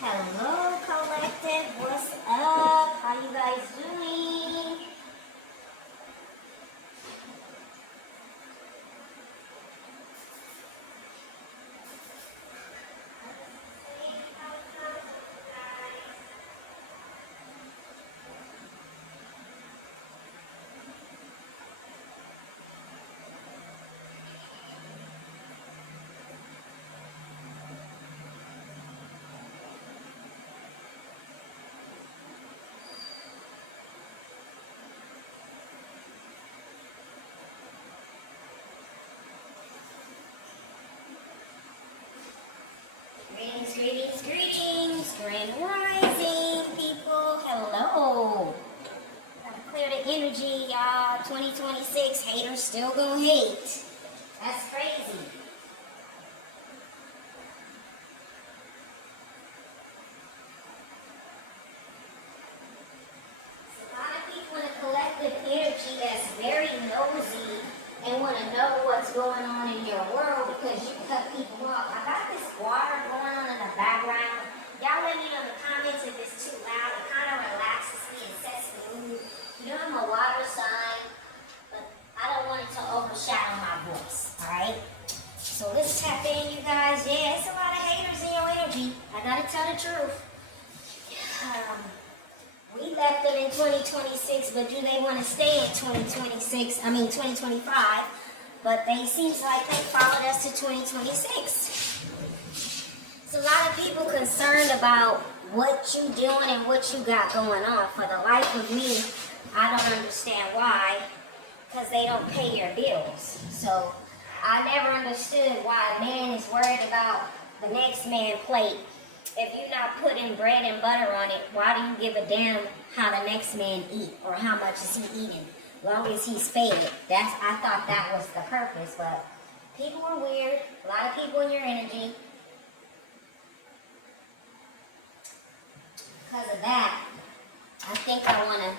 Hello, collective. What's up? How you guys doing? Greetings, greetings, greetings. Grand rising, people. Hello. Gotta clear the energy, y'all. 2026 haters still gonna hate. That's crazy. A lot of people in the collective energy that's very nosy and want to know what's going on in your world because you cut people off. I got this water going on in the background. Y'all let me know in the comments if it's too loud. It kind of relaxes me and sets the mood. You know I'm a water sign, but I don't want it to overshadow my voice, alright? So let's tap in, you guys. Yeah, it's a lot of haters in your energy. I gotta tell the truth. We left them in 2026, but do they want to stay in 2025? But they seems like they followed us to 2026. It's a lot of people concerned about what you doing and what you got going on. For the life of me, I don't understand why, because they don't pay your bills. So I never understood why a man is worried about the next man's plate. If you're not putting bread and butter on it, why do you give a damn how the next man eat or how much is he eating? As long as he's fed. I thought that was the purpose, but people are weird. A lot of people in your energy. Because of that, I think I want to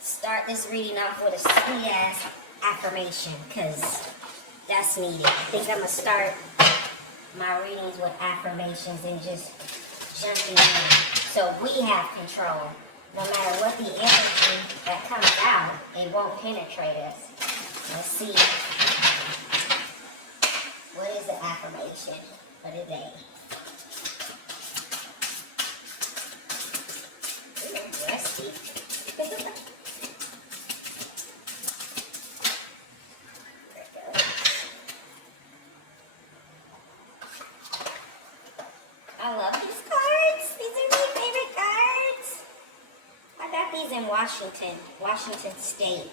start this reading off with a sweet ass affirmation because that's needed. I think I'm going to start my readings with affirmations and just jumping in. So we have control. No matter what the energy that comes out, it won't penetrate us. Let's see. What is the affirmation for today? Ooh, rusty. I love these cards. These are my favorite cards. I got these in Washington State.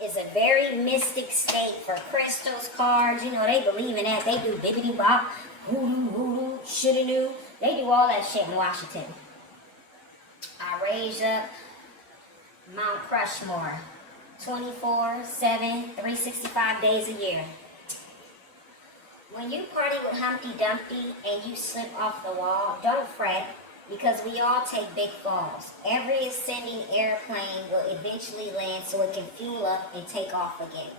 It's a very mystic state for crystals, cards. You know, they believe in that. They do bibbidi bop, voodoo, shoulda-doo. They do all that shit in Washington. I raised up Mount Crushmore 24/7, 365 days a year. When you party with Humpty Dumpty and you slip off the wall, don't fret because we all take big falls. Every ascending airplane will eventually land so it can fuel up and take off again.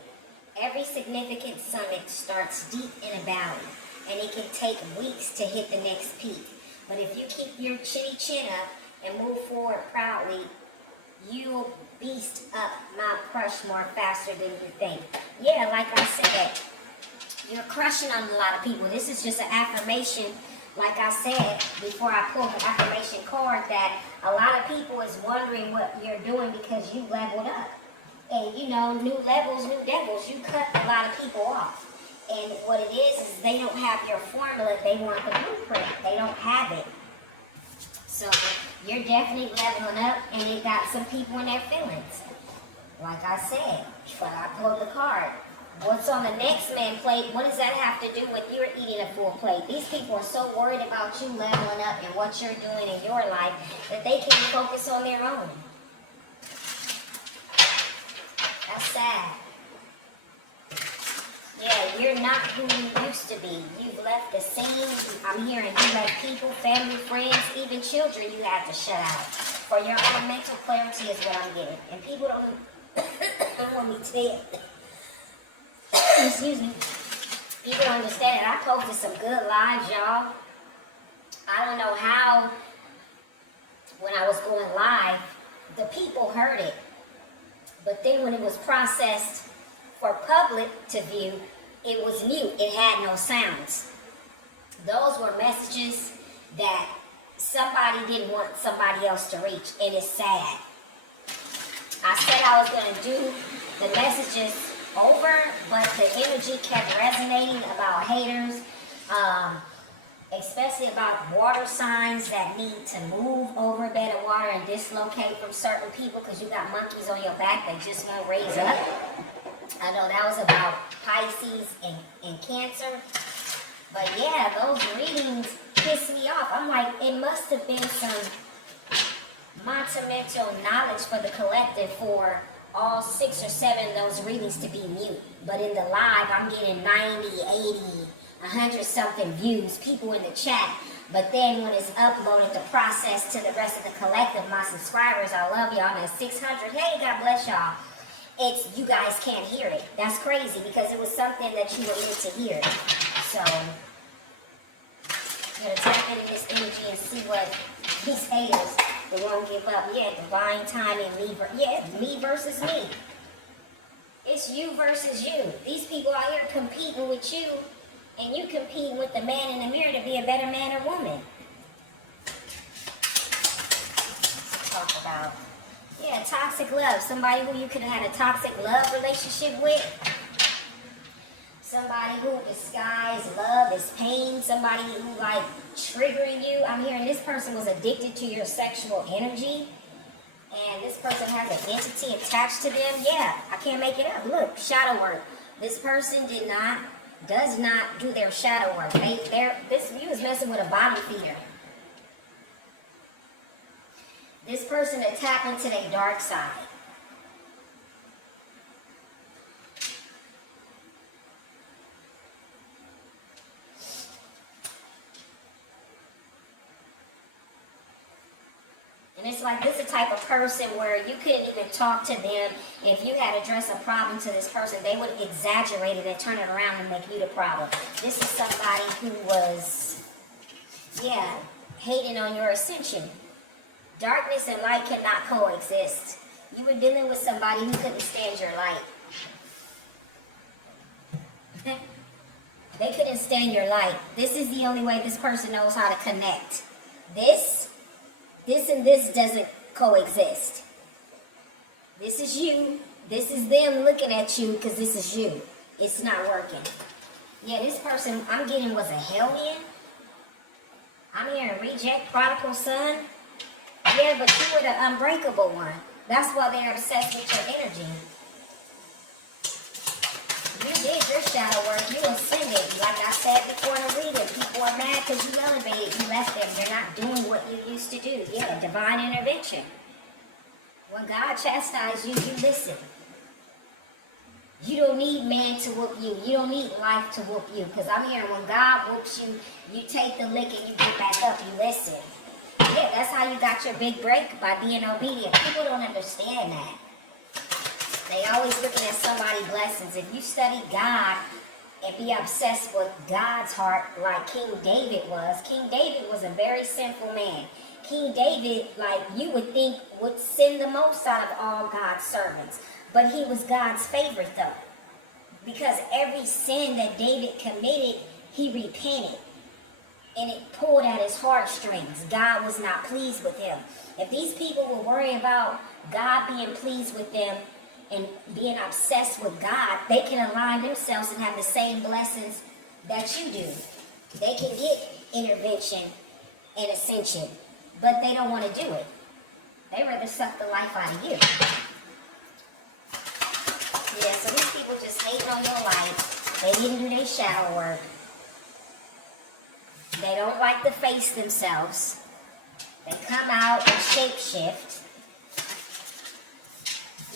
Every significant summit starts deep in a valley and it can take weeks to hit the next peak. But if you keep your chinny chin up and move forward proudly, you'll beast up Mount Crushmore faster than you think. Yeah, like I said, you're crushing on a lot of people. This is just an affirmation, like I said before I pulled the affirmation card, that a lot of people is wondering what you're doing because you leveled up. And you know, new levels, new devils. You cut a lot of people off. And what it is they don't have your formula. They want the blueprint. They don't have it. So you're definitely leveling up, and it got some people in their feelings. Like I said, but I pulled the card. What's on the next man's plate? What does that have to do with you're eating a full plate? These people are so worried about you leveling up and what you're doing in your life that they can't focus on their own. That's sad. Yeah, you're not who you used to be. You've left the same. I'm hearing you left people, family, friends, even children you had to shut out. For your own mental clarity is what I'm getting. And people don't want me to say it. Excuse me. People understand it. I posted some good lives, y'all. I don't know how, when I was going live, the people heard it. But then when it was processed for public to view, it was mute. It had no sounds. Those were messages that somebody didn't want somebody else to reach, and it's sad. I said I was going to do the messages over, but the energy kept resonating about haters, especially about water signs that need to move over a bed of water and dislocate from certain people because you got monkeys on your back that just won't raise up. I know that was about Pisces and Cancer. But yeah, those readings pissed me off. I'm like, it must have been some monumental knowledge for the collective for all 6 or 7 of those readings to be mute. But in the live, I'm getting 90, 80, 100 something views, people in the chat. But then when it's uploaded to process to the rest of the collective, my subscribers, I love y'all, and 600, hey, God bless y'all. It's, you guys can't hear it. That's crazy because it was something that you were meant to hear. So, I'm going to tap into this energy and see what these haters, they won't give up. Yeah, divine timing, me versus me. It's you versus you. These people out here competing with you, and you competing with the man in the mirror to be a better man or woman. Talk about, yeah, toxic love. Somebody who you could have had a toxic love relationship with. Somebody who disguised love as pain. Somebody who like triggering you. I'm hearing this person was addicted to your sexual energy. And this person has an entity attached to them. Yeah, I can't make it up. Look, shadow work. This person does not do their shadow work. You was messing with a bottom feeder. This person that tapped into their dark side. And it's like, this is the type of person where you couldn't even talk to them. If you had to address a problem to this person, they would exaggerate it and turn it around and make you the problem. This is somebody who was, yeah, hating on your ascension. Darkness and light cannot coexist. You were dealing with somebody who couldn't stand your light. They couldn't stand your light. This is the only way this person knows how to connect. This and this doesn't coexist. This is you. This is them looking at you because this is you. It's not working. Yeah, this person I'm getting was a hellion. I'm hearing reject, prodigal son. Yeah, but you were the unbreakable one. That's why they're obsessed with your energy. You did your shadow work. You ascended. Like I said before in the reading, people are mad because you elevated. You left them. They're not doing what you used to do. Yeah, divine intervention. When God chastises you, you listen. You don't need man to whoop you. You don't need life to whoop you. Because I'm hearing when God whoops you, you take the lick and you get back up. You listen. Yeah, that's how you got your big break, by being obedient. People don't understand that. They always looking at somebody's blessings. If you study God and be obsessed with God's heart like King David was a very sinful man. King David, like you would think, would sin the most out of all God's servants. But he was God's favorite though. Because every sin that David committed, he repented. And it pulled at his heartstrings. God was not pleased with him. If these people were worried about God being pleased with them and being obsessed with God, they can align themselves and have the same blessings that you do. They can get intervention and ascension, but they don't want to do it. They rather suck the life out of you. Yeah, so these people just hating on your life. They didn't do their shadow work. They don't like to face themselves. They come out and shapeshift.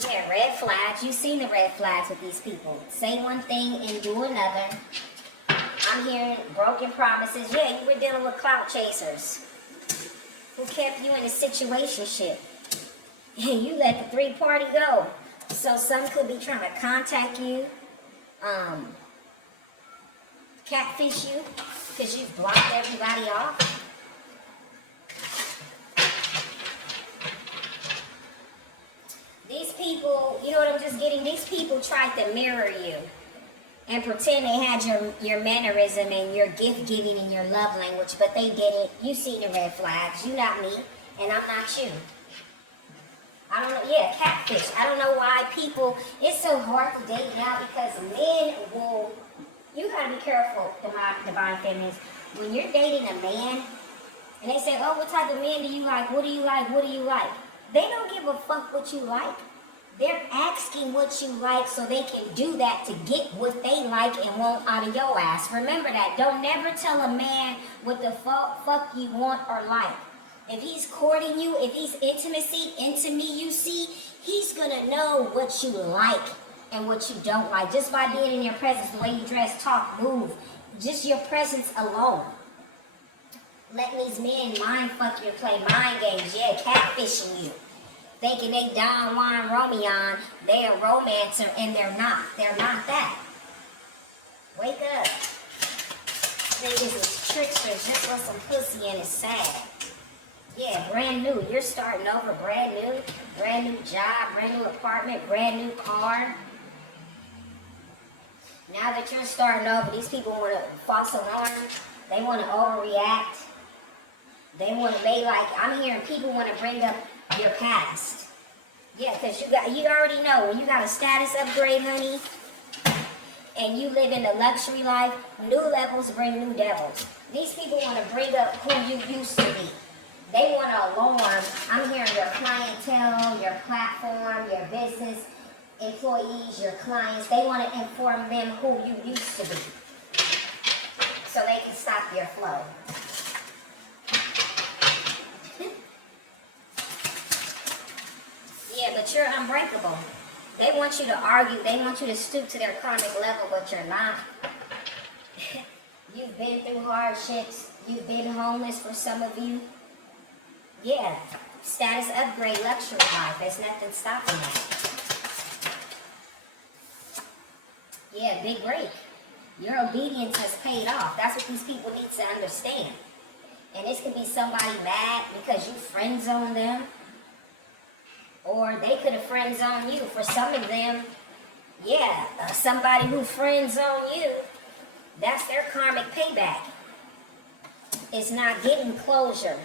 Yeah, red flags. You've seen the red flags with these people. Say one thing and do another. I'm hearing broken promises. Yeah, you were dealing with clout chasers who kept you in a situationship. And you let the 3-party go. So some could be trying to contact you, catfish you, because you've blocked everybody off. people, you know what I'm just getting? These people tried to mirror you and pretend they had your mannerism and your gift giving and your love language, but they didn't. You see the red flags. You not me, and I'm not you. I don't know. Yeah, catfish. I don't know why people. It's so hard to date now because men will. You gotta be careful, divine feminines. When you're dating a man, and they say, "Oh, what type of men do you like? What do you like? What do you like?" They don't give a fuck what you like. They're asking what you like so they can do that to get what they like and want out of your ass. Remember that. Don't never tell a man what the fuck you want or like. If he's courting you, if he's into me, you see, he's gonna know what you like and what you don't like. Just by being in your presence, the way you dress, talk, move. Just your presence alone. Letting these men mind fuck you and play mind games. Yeah, catfishing you. Thinking they Don Juan Romeo, they're a romancer, and they're not. They're not that. Wake up. Niggas is tricksters, just want some pussy and it's sad. Yeah, brand new. You're starting over, brand new job, brand new apartment, brand new car. Now that you're starting over, these people want to false alarm. They want to overreact. I'm hearing people want to bring up your past. Yeah, because you already know when you got a status upgrade, honey, and you live in the luxury life, new levels bring new devils. These people want to bring up who you used to be. They want to alarm. I'm hearing your clientele, your platform, your business employees, your clients. They want to inform them who you used to be so they can stop your flow. Yeah, but you're unbreakable. They want you to argue. They want you to stoop to their karmic level, but you're not. You've been through hardships. You've been homeless for some of you. Yeah, status upgrade, luxury life. There's nothing stopping that. Yeah, big break. Your obedience has paid off. That's what these people need to understand. And this could be somebody mad because you friend zone them. Or they could have friend zoned you. For some of them, yeah, somebody who friend zone you, that's their karmic payback. It's not getting closure,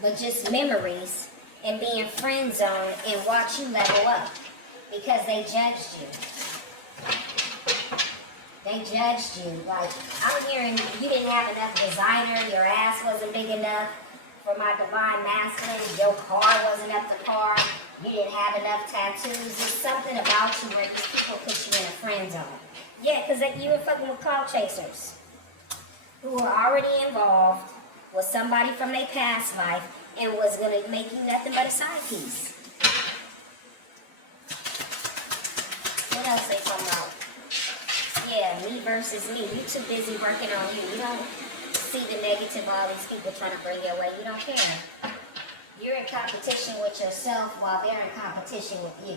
but just memories and being friend zoned and watch you level up because they judged you. They judged you. Like, I'm hearing you didn't have enough designer, your ass wasn't big enough for my divine masculine, your car wasn't up to par, you didn't have enough tattoos. There's something about you where these people put you in a friend zone. Yeah, because you were fucking with clout chasers who were already involved with somebody from their past life and was going to make you nothing but a side piece. What else they talking about? Yeah, me versus me. You too busy working on you. You don't see the negative all these people trying to bring your way. You don't care. You're in competition with yourself while they're in competition with you.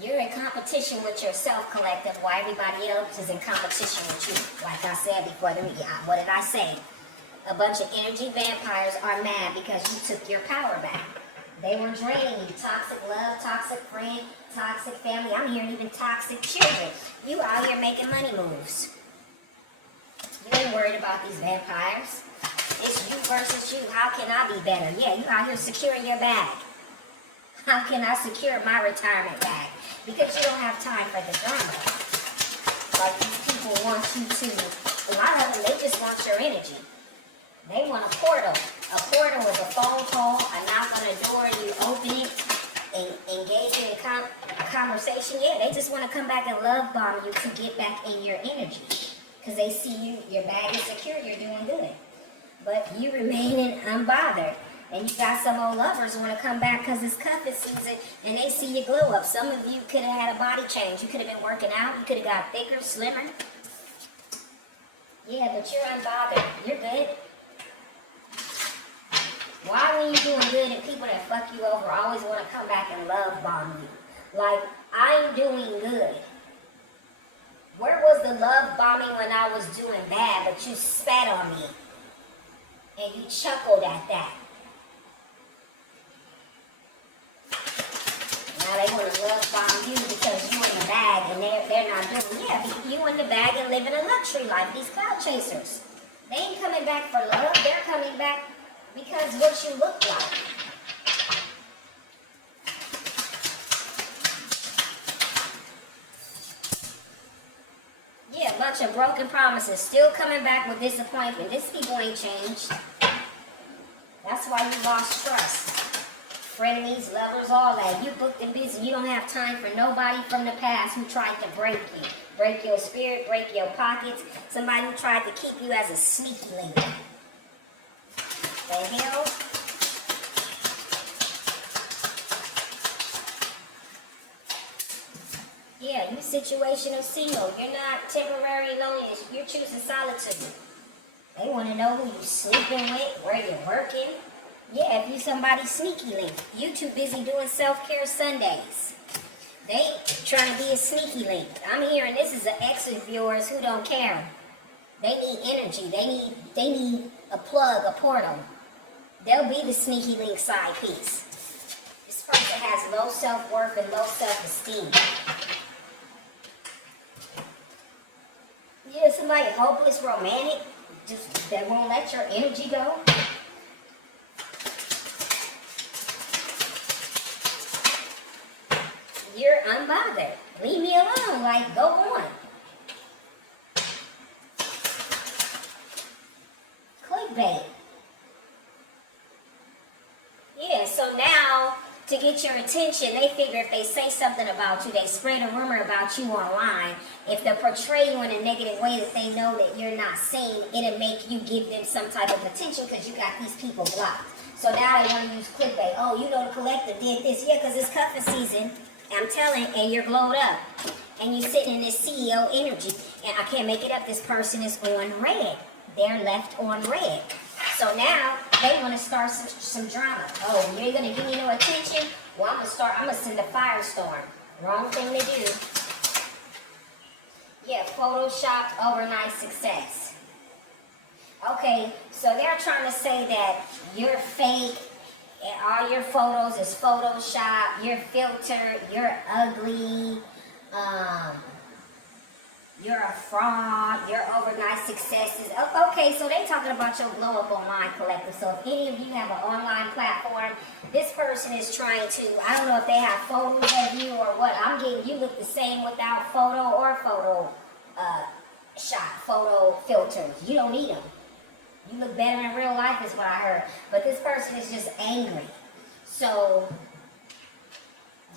You're in competition with yourself, collective, while everybody else is in competition with you. Like I said before, what did I say? A bunch of energy vampires are mad because you took your power back. They were draining you. Toxic love, toxic friend, toxic family. I'm hearing even toxic children. You out here making money moves. You ain't worried about these vampires. It's you versus you. How can I be better? Yeah, you out here securing your bag. How can I secure my retirement bag? Because you don't have time for the drama. Like these people want you to, a lot of them, they just want your energy. They want a portal. A portal is a phone call, a knock on the door, you open it, and engage in a conversation. Yeah, they just want to come back and love bomb you to get back in your energy. Because they see you, your bag is secure, you're doing good. But you remaining unbothered. And you got some old lovers who want to come back because it's cuffing season and they see you glow up. Some of you could have had a body change. You could have been working out. You could have got thicker, slimmer. Yeah, but you're unbothered. You're good. Why when you're doing good and people that fuck you over always want to come back and love bomb you? Like, I'm doing good. Where was the love bombing when I was doing bad, but you spat on me and you chuckled at that? Now they want to love bomb you because you in the bag and they're not doing. Yeah, you in the bag and living a luxury life. These cloud chasers, they ain't coming back for love. They're coming back because what you look like. Yeah, a bunch of broken promises. Still coming back with disappointment. These people ain't changed. That's why you lost trust. Frenemies, lovers, all that. You booked and busy. You don't have time for nobody from the past who tried to break you. Break your spirit, break your pockets. Somebody who tried to keep you as a sneaky link. The hell? Yeah, you situational single. You're not temporary loneliness. You're choosing solitude. They want to know who you sleeping with, where you're working. Yeah, if you somebody sneaky link. You too busy doing self-care Sundays. They trying to be a sneaky link. I'm hearing this is an ex of yours who don't care. They need energy. They need a plug, a portal. They'll be the sneaky link side piece. This person has low self-worth and low self-esteem. Yeah, somebody hopeless, romantic, just that won't let your energy go. You're unbothered. Leave me alone. Like, go on. Clickbait. Yeah, so now to get your attention, they figure if they say something about you, they spread a rumor about you online, if they portray you in a negative way that they know that you're not seeing, it'll make you give them some type of attention because you got these people blocked. So now they want to use clickbait. Oh, you know the collective did this. Yeah, because it's cuffing season. I'm telling, and you're glowed up. And you're sitting in this CEO energy. And I can't make it up, this person is on red. They're left on red. So now they want to start some drama. Oh, you ain't gonna give me no attention? Well, I'm gonna send a firestorm. Wrong thing to do. Yeah, photoshopped overnight success. Okay, so they're trying to say that you're fake and all your photos is Photoshop, you're filtered, you're ugly, you're a fraud, your overnight successes. Okay, so they talking about your blow up online collective. So if any of you have an online platform, this person is trying to, I don't know if they have photos of you or what. I'm getting, you look the same without photo or photo filters. You don't need them. You look better in real life is what I heard. But this person is just angry. So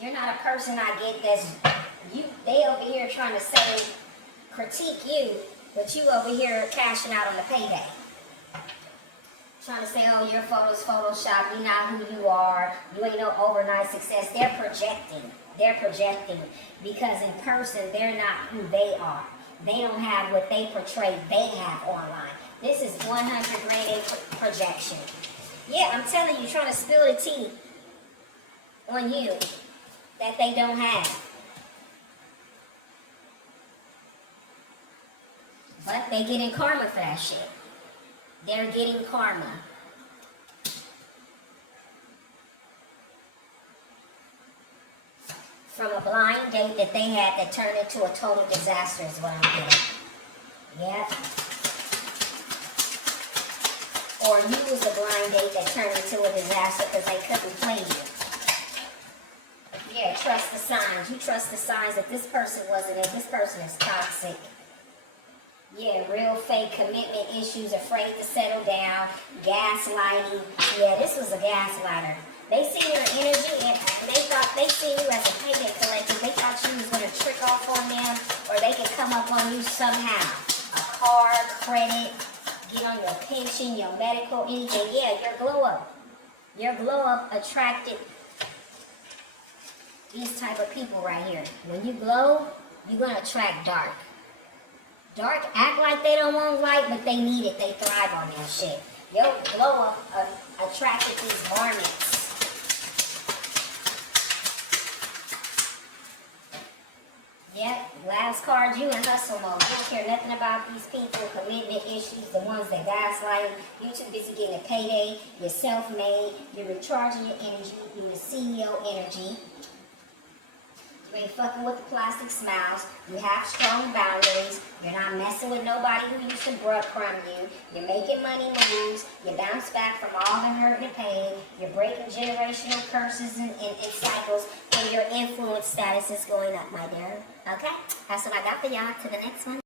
you're not a person I get that's, they over here trying to say, critique you, but you over here cashing out on the payday. Trying to say, oh, your photos Photoshop, you're not who you are, you ain't no overnight success. They're projecting. They're projecting because in person, they're not who they are. They don't have what they portray they have online. This is 100 grade A projection. Yeah, I'm telling you, trying to spill the tea on you that they don't have. But they getting karma for that shit. They're getting karma. From a blind date that they had that turned into a total disaster is what I'm getting. Yep. Or you was a blind date that turned into a disaster because they couldn't play you. Yeah, trust the signs. You trust the signs that this person wasn't it. This person is toxic. Yeah, real fake commitment issues, afraid to settle down, gaslighting. Yeah, this was a gaslighter. They see your energy and they see you as a payment collector. They thought you was gonna trick off on them or they could come up on you somehow. A card, credit, get on your pension, your medical, anything. Yeah, your glow up. Your glow up attracted these type of people right here. When you glow, you're gonna attract dark. Dark act like they don't want light, but they need it. They thrive on that shit. Your glow up attracted these varmints. Yep, last card, you in hustle mode. You don't care nothing about these people, commitment issues, the ones that gaslight. You too busy getting a payday. You're self-made. You're recharging your energy. You're the CEO energy. You ain't fucking with the plastic smiles. You have strong boundaries. You're not messing with nobody who used to breadcrumb you. You're making money moves. You bounce back from all the hurt and pain. You're breaking generational curses and cycles. And your influence status is going up, my dear. Okay? That's what I got for y'all. To the next one.